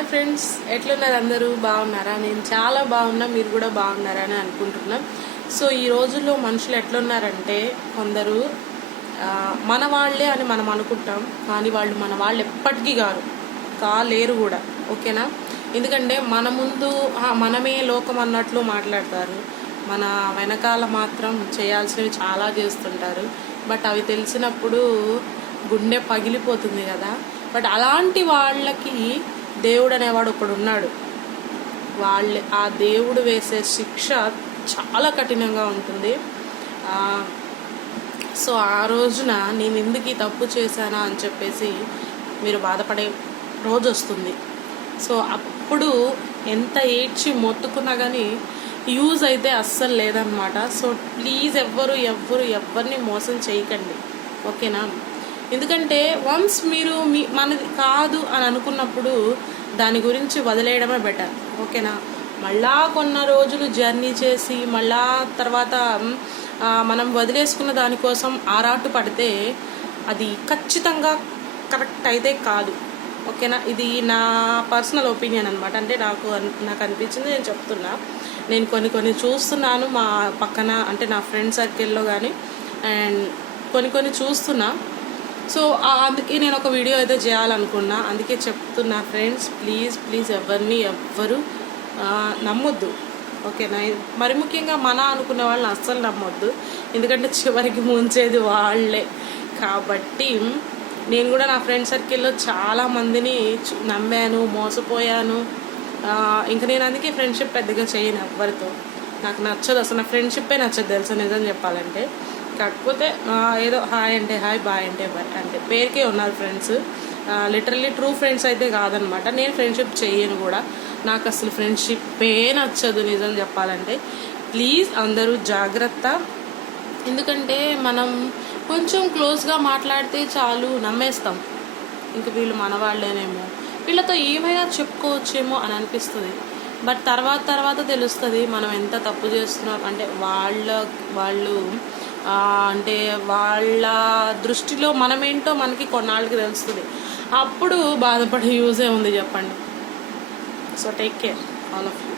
Hi friends, ఎట్లున్నారు? అందరూ బాగున్నారా? నేను చాలా బాగున్నా, మీరు కూడా బాగున్నారా అని అనుకుంటున్నాం. సో ఈ రోజుల్లో మనుషులు ఎట్లున్నారంటే, కొందరు మన వాళ్ళే అని మనం అనుకుంటాం, కానీ వాళ్ళు మన వాళ్ళు ఎప్పటికీ కాలేరు కూడా. ఓకేనా? ఎందుకంటే మన ముందు మనమే లోకం అన్నట్లు మాట్లాడతారు, మన వెనకాల మాత్రం చేయాల్సినవి చాలా చేస్తుంటారు. బట్ అవి తెలిసినప్పుడు గుండె పగిలిపోతుంది కదా. బట్ అలాంటి వాళ్ళకి దేవుడు అనేవాడు ఒకడు ఉన్నాడు. ఆ దేవుడు వేసే శిక్ష చాలా కఠినంగా ఉంటుంది. సో ఆ రోజున నేను ఎందుకు ఈ తప్పు చేశానా అని చెప్పేసి మీరు బాధపడే రోజు వస్తుంది. సో అప్పుడు ఎంత ఏడ్చి మొత్తుకున్నా కానీ యూజ్ అయితే అస్సలు లేదనమాట. సో ప్లీజ్ ఎవరిని మోసం చేయకండి, ఓకేనా? ఎందుకంటే వన్స్ మీరు మనది కాదు అని అనుకున్నప్పుడు దాని గురించి వదిలేయడమే బెటర్, ఓకేనా? మళ్ళా కొన్ని రోజులు జర్నీ చేసి మళ్ళా తర్వాత మనం వదిలేసుకున్న దానికోసం ఆరాటు పడితే అది ఖచ్చితంగా కరెక్ట్ అయితే కాదు, ఓకేనా? ఇది నా పర్సనల్ ఒపీనియన్ అనమాట. అంటే నాకు అనిపించింది, నేను చెప్తున్నా. నేను కొన్ని చూస్తున్నాను మా పక్కన, అంటే నా ఫ్రెండ్ సర్కిల్లో కానీ, అండ్ కొన్ని చూస్తున్నా. సో అందుకే నేను ఒక వీడియో అయితే చేయాలనుకున్నా. అందుకే చెప్తున్నా ఫ్రెండ్స్, ప్లీజ్ ఎవ్వరు నమ్మొద్దు, ఓకేనా? మరి ముఖ్యంగా మన అనుకునే వాళ్ళని అస్సలు నమ్మొద్దు, ఎందుకంటే చివరికి ముంచేది వాళ్ళే. కాబట్టి నేను కూడా నా ఫ్రెండ్ సర్కిల్లో చాలామందిని నమ్మాను, మోసపోయాను. ఇంకా నేను అందుకే ఫ్రెండ్షిప్ పెద్దగా చేయను ఎవ్వరితో. నాకు నచ్చదు అసలు, నా ఫ్రెండ్షిప్పే నచ్చదు తెలుసా, నిజం చెప్పాలంటే. కాకపోతే ఏదో హాయ్ అంటే హాయ్, బాయ్ అంటే బాయ్, అంటే పేరుకే ఉన్నారు ఫ్రెండ్స్. లిటరల్లీ ట్రూ ఫ్రెండ్స్ అయితే కాదనమాట. నేను ఫ్రెండ్షిప్ చేయను కూడా, నాకు అసలు ఫ్రెండ్షిప్పే నచ్చదు నిజం చెప్పాలంటే. ప్లీజ్ అందరూ జాగ్రత్త. ఎందుకంటే మనం కొంచెం క్లోజ్గా మాట్లాడితే చాలు నమ్మేస్తాం, ఇంక వీళ్ళు మన వాళ్ళేనేమో, వీళ్ళతో ఏమైనా చెప్పుకోవచ్చేమో అని అనిపిస్తుంది. బట్ తర్వాత తెలుస్తుంది మనం ఎంత తప్పు చేస్తున్నాం. అంటే వాళ్ళు అంటే వాళ్ళ దృష్టిలో మనమేంటో మనకి కొన్నాళ్ళకి తెలుస్తుంది. అప్పుడు బాధపడే యూజే ఉంది చెప్పండి. So take care all of you.